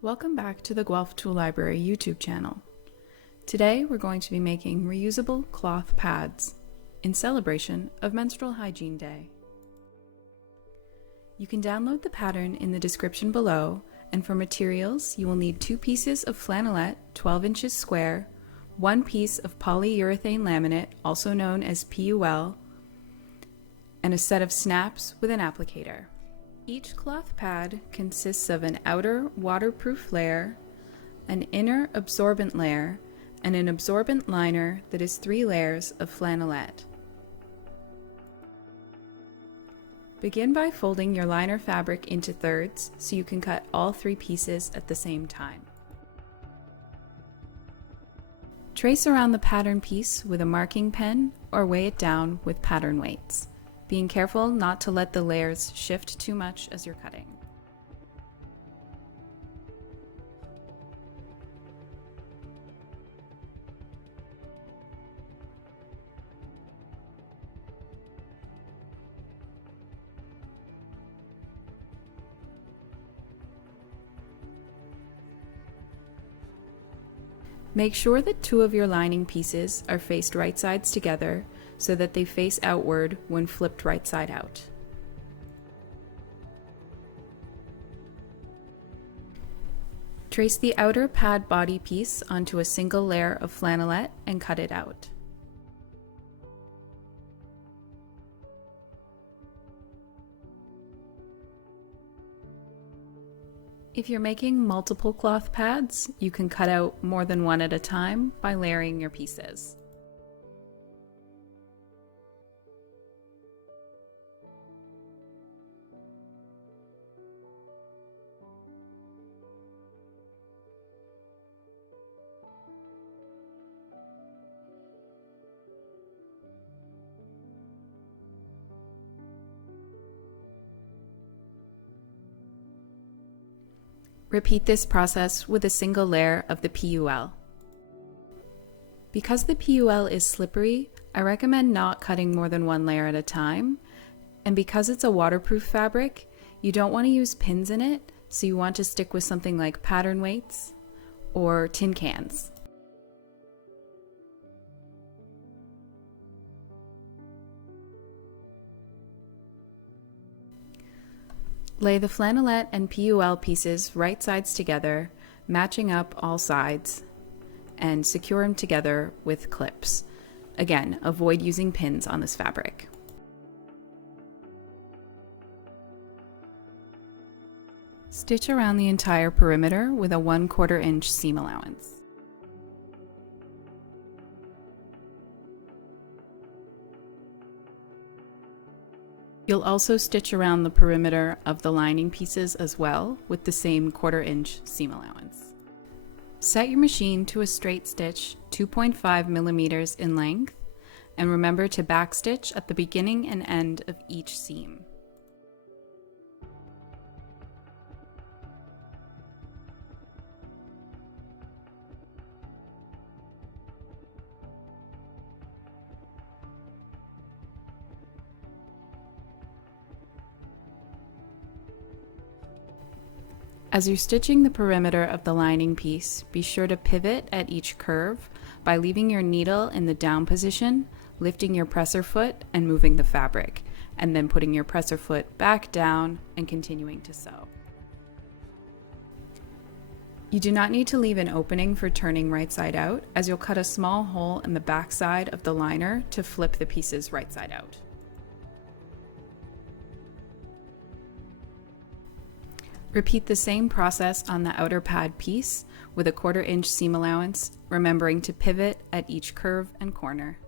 Welcome back to the Guelph Tool Library YouTube channel. Today we're going to be making reusable cloth pads in celebration of Menstrual Hygiene Day. You can download the pattern in the description below, and for materials you will need 2 pieces of flannelette 12 inches square, 1 piece of polyurethane laminate, also known as PUL, and a set of snaps with an applicator. Each cloth pad consists of an outer waterproof layer, an inner absorbent layer, and an absorbent liner that is 3 layers of flannelette. Begin by folding your liner fabric into thirds so you can cut all 3 pieces at the same time. Trace around the pattern piece with a marking pen or weigh it down with pattern weights, being careful not to let the layers shift too much as you're cutting. Make sure that 2 of your lining pieces are faced right sides together so that they face outward when flipped right side out. Trace the outer pad body piece onto a single layer of flannelette and cut it out. If you're making multiple cloth pads, you can cut out more than one at a time by layering your pieces. Repeat this process with a single layer of the PUL. Because the PUL is slippery, I recommend not cutting more than 1 layer at a time, and because it's a waterproof fabric, you don't want to use pins in it, so you want to stick with something like pattern weights or tin cans. Lay the flannelette and PUL pieces right sides together, matching up all sides, and secure them together with clips. Again, avoid using pins on this fabric. Stitch around the entire perimeter with a 1/4 inch seam allowance. You'll also stitch around the perimeter of the lining pieces as well with the same 1/4 inch seam allowance. Set your machine to a straight stitch 2.5 millimeters in length, and remember to backstitch at the beginning and end of each seam. As you're stitching the perimeter of the lining piece, be sure to pivot at each curve by leaving your needle in the down position, lifting your presser foot and moving the fabric, and then putting your presser foot back down and continuing to sew. You do not need to leave an opening for turning right side out, as you'll cut a small hole in the back side of the liner to flip the pieces right side out. Repeat the same process on the outer pad piece with a 1/4 inch seam allowance, remembering to pivot at each curve and corner.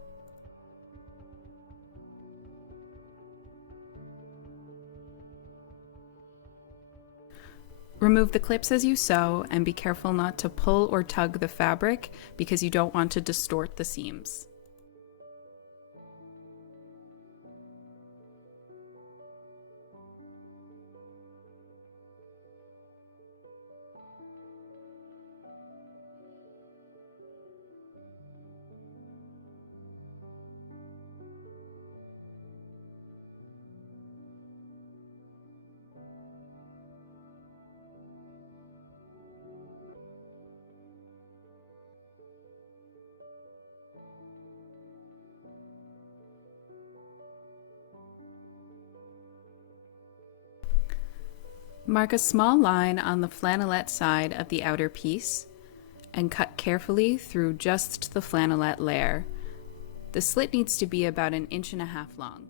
Remove the clips as you sew and be careful not to pull or tug the fabric because you don't want to distort the seams. Mark a small line on the flannelette side of the outer piece and cut carefully through just the flannelette layer. The slit needs to be about 1.5 inches long.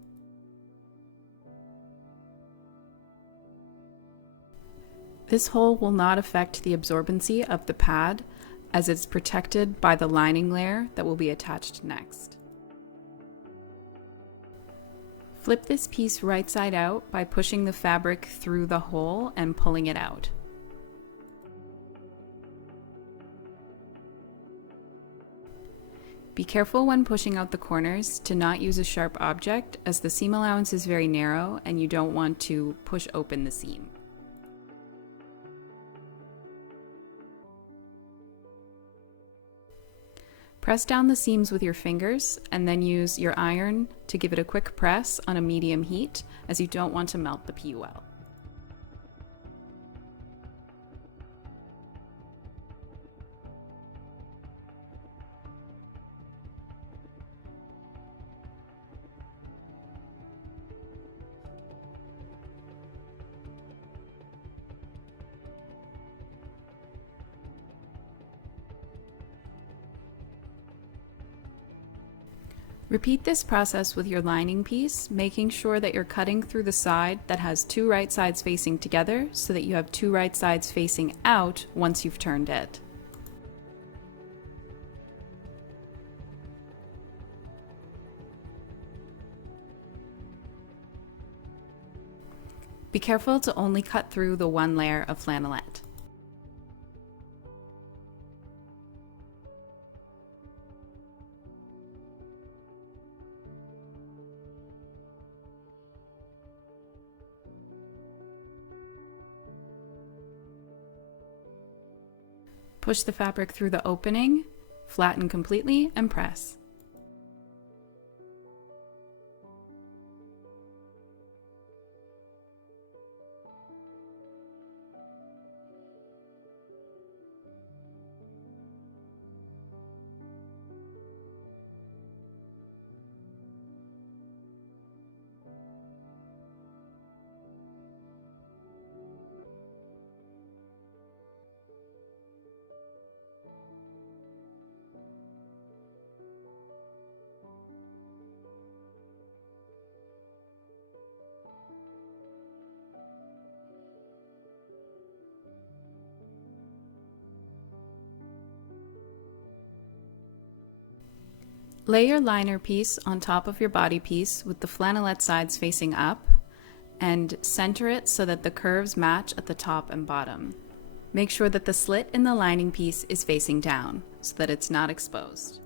This hole will not affect the absorbency of the pad as it's protected by the lining layer that will be attached next. Flip this piece right side out by pushing the fabric through the hole and pulling it out. Be careful when pushing out the corners to not use a sharp object, as the seam allowance is very narrow and you don't want to push open the seam. Press down the seams with your fingers and then use your iron to give it a quick press on a medium heat, as you don't want to melt the PUL. Repeat this process with your lining piece, making sure that you're cutting through the side that has 2 right sides facing together so that you have 2 right sides facing out once you've turned it. Be careful to only cut through the 1 layer of flannelette. Push the fabric through the opening, flatten completely, and press. Lay your liner piece on top of your body piece with the flannelette sides facing up and center it so that the curves match at the top and bottom. Make sure that the slit in the lining piece is facing down so that it's not exposed.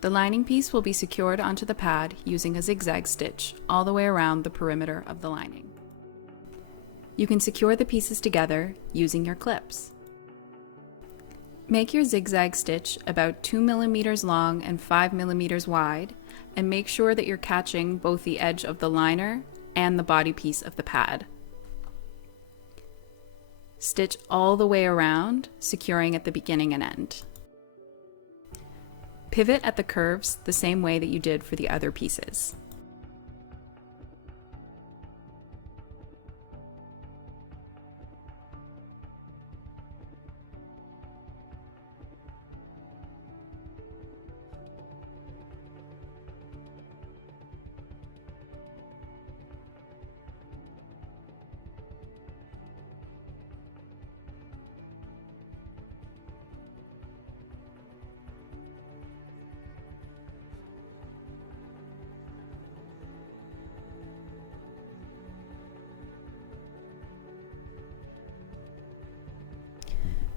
The lining piece will be secured onto the pad using a zigzag stitch all the way around the perimeter of the lining. You can secure the pieces together using your clips. Make your zigzag stitch about 2 millimeters long and 5 millimeters wide, and make sure that you're catching both the edge of the liner and the body piece of the pad. Stitch all the way around, securing at the beginning and end. Pivot at the curves the same way that you did for the other pieces.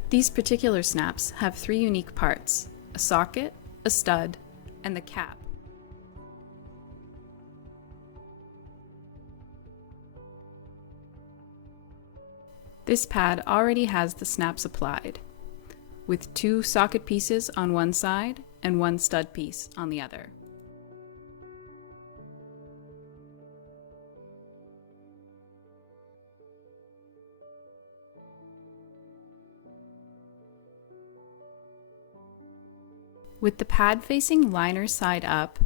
These particular snaps have 3 unique parts: a socket, a stud, and the cap. This pad already has the snaps applied, with 2 socket pieces on one side and 1 stud piece on the other. With the pad facing liner side up,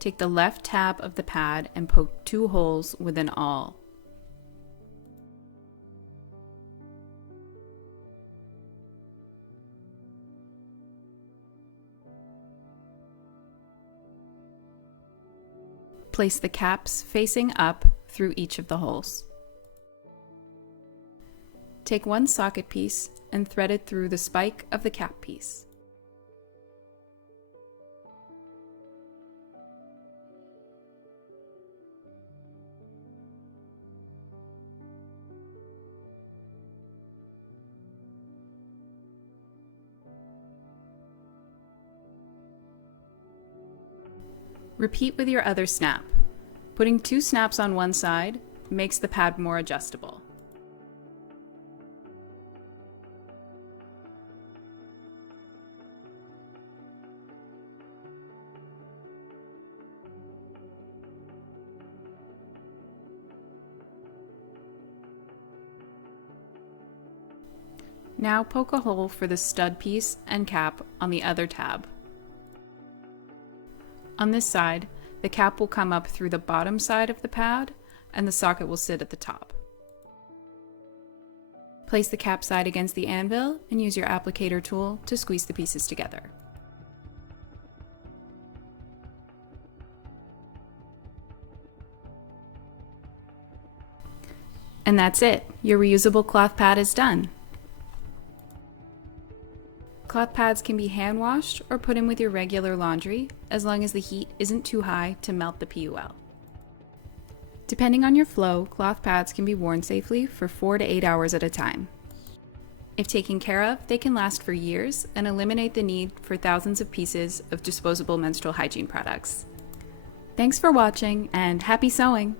take the left tab of the pad and poke 2 holes with an awl. Place the caps facing up through each of the holes. Take one socket piece and thread it through the spike of the cap piece. Repeat with your other snap. Putting 2 snaps on one side makes the pad more adjustable. Now poke a hole for the stud piece and cap on the other tab. On this side, the cap will come up through the bottom side of the pad and the socket will sit at the top. Place the cap side against the anvil and use your applicator tool to squeeze the pieces together. And that's it! Your reusable cloth pad is done! Cloth pads can be hand washed or put in with your regular laundry, as long as the heat isn't too high to melt the PUL. Depending on your flow, cloth pads can be worn safely for 4 to 8 hours at a time. If taken care of, they can last for years and eliminate the need for thousands of pieces of disposable menstrual hygiene products. Thanks for watching and happy sewing!